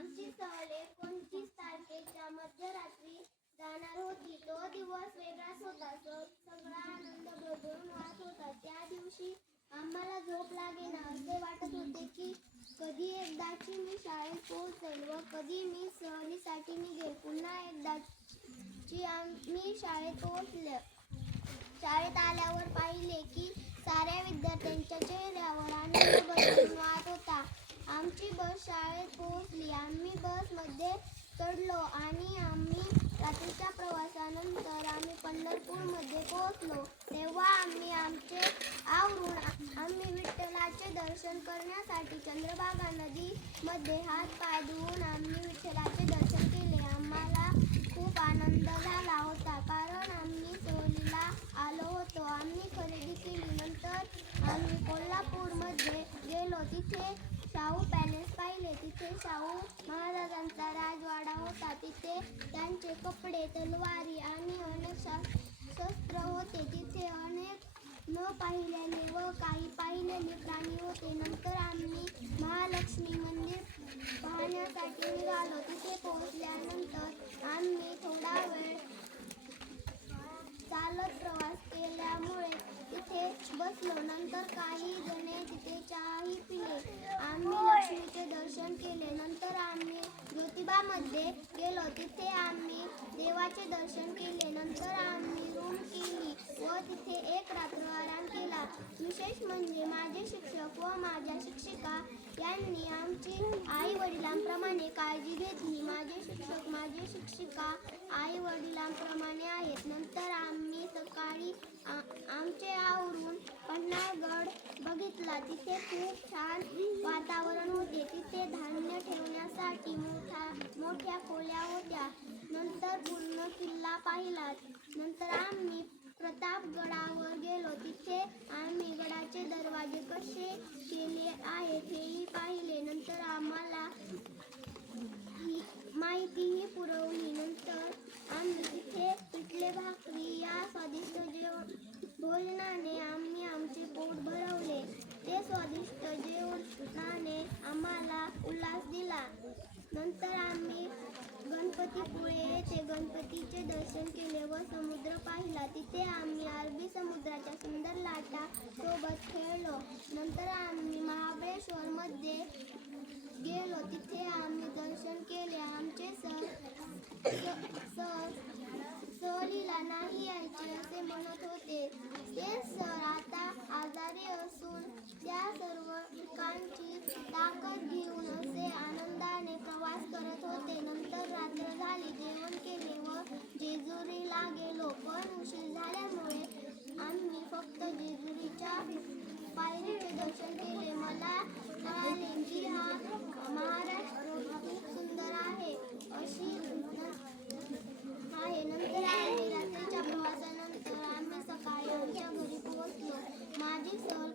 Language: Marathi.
आमची सहल एकोणतीस तारखेच्या मध्यरात्री जाणार होती? तो दिवस वेगळाच होता. तो सगळा आनंद भरभरून वाहत होता. त्या दिवशी आम्हाला झोप लागेना. असे वाटत होते की कधी एकदाची मी शाळेत पोहोचेल व कधी मी सहलीसाठी निघेल. पुन्हा एकदाची मी शाळेत पोहोचले. शाळेत आल्यावर पाहिले की साऱ्या विद्यार्थ्यांच्या चेहऱ्यावर आनंद बसून वाहत होता आमची बस शाळेत पोहोचली आम्ही बसमध्ये चढलो आणि आम्ही रात्रीच्या प्रवासानंतर आम्ही पंढरपूरमध्ये पोहोचलो. तेव्हा आम्ही आमचे आवरून आम्ही विठ्ठलाचे दर्शन करण्यासाठी चंद्रभागा नदीमध्ये हात पाय धुवून आम्ही विठ्ठलाचे दर्शन केले. आम्हाला खूप आनंद झाला होता कारण आम्ही सोलीला आलो होतो. आम्ही खरेदी केली. नंतर आम्ही कोल्हापूरमध्ये गेलो. तिथे शाहू पॅलेस पाहिले. तिथे शाहू महाराजांचा राजवाडा होता. तिथे त्यांचे कपडे तलवारी आणि अनेक शस्त्र होते. तिथे अनेक न पाहिलेले व काही पाहिलेले प्राणी होते नंतर आम्ही महालक्ष्मी मंदिर पाहण्यासाठी निघालो तिथे पोहोचल्यानंतर आम्ही थोडा वेळ चालत प्रवास केल्यामुळे तिथे बसलो नंतर काही जणे तिथे चहाही पिले. आम्ही लक्ष्मीचे दर्शन केले. नंतर आम्ही ज्योतिबामध्ये गेलो. तिथे आम्ही देवाचे दर्शन केले. नंतर आम्ही रूम केली व तिथे एक रात्र आराम केला. विशेष म्हणजे माझे शिक्षक व माझ्या शिक्षिका यांनी आमची आई वडिलांप्रमाणे काळजी घेतली. माझे शिक्षक माझी शिक्षिका आई वडिलांप्रमाणे आहेत. नंतर आम्ही सकाळी आमचे घेतला. तिथे खूप छान वातावरण होते. तिथे धान्य ठेवण्यासाठी मोठा मोठ्या खोल्या होत्या. नंतर पूर्ण किल्ला पाहिला. नंतर आम्ही प्रतापगडावर गेलो. तिथे आम्ही गडाचे दरवाजे कसे केले आहेत हेही पाहिले. नंतर आम्हाला ही माहितीही पुरवली. नंतर आम्ही तिथे पिठले भाकरी या स्वादिष्ट जेवण भोजनाने आम्ही आमचे पोट भरवले. ते स्वादिष्ट जेवणाने आम्हाला उल्हास दिला. नंतर आम्ही गणपतीपुळे येथे गणपतीचे दर्शन केले व समुद्र पाहिला. तिथे आम्ही अरबी समुद्राच्या सुंदर लाटा सोबत खेळलो. नंतर आम्ही महाबळेश्वर मध्ये गेलो. तिथे आम्ही दर्शन केले. आमचे सर स- सर सहलीला नाही यायचे असे म्हणत होते. ते सर आता आजारी असून घेऊन असे आनंदाने प्रवास करत होते. नंतर रात्र झाली. जेवण केले व जेजुरीला गेलो. पण उशीर झाल्यामुळे आम्ही फक्त जेजुरीच्या पायरीचे दर्शन केले. मला कळाले की हा महाराष्ट्र खूप सुंदर आहे. अशी आहे. नंतर आम्ही रात्रीच्या प्रवासानंतर आम्ही सकाळी आमच्या घरी पोहोचलो. माझी सहल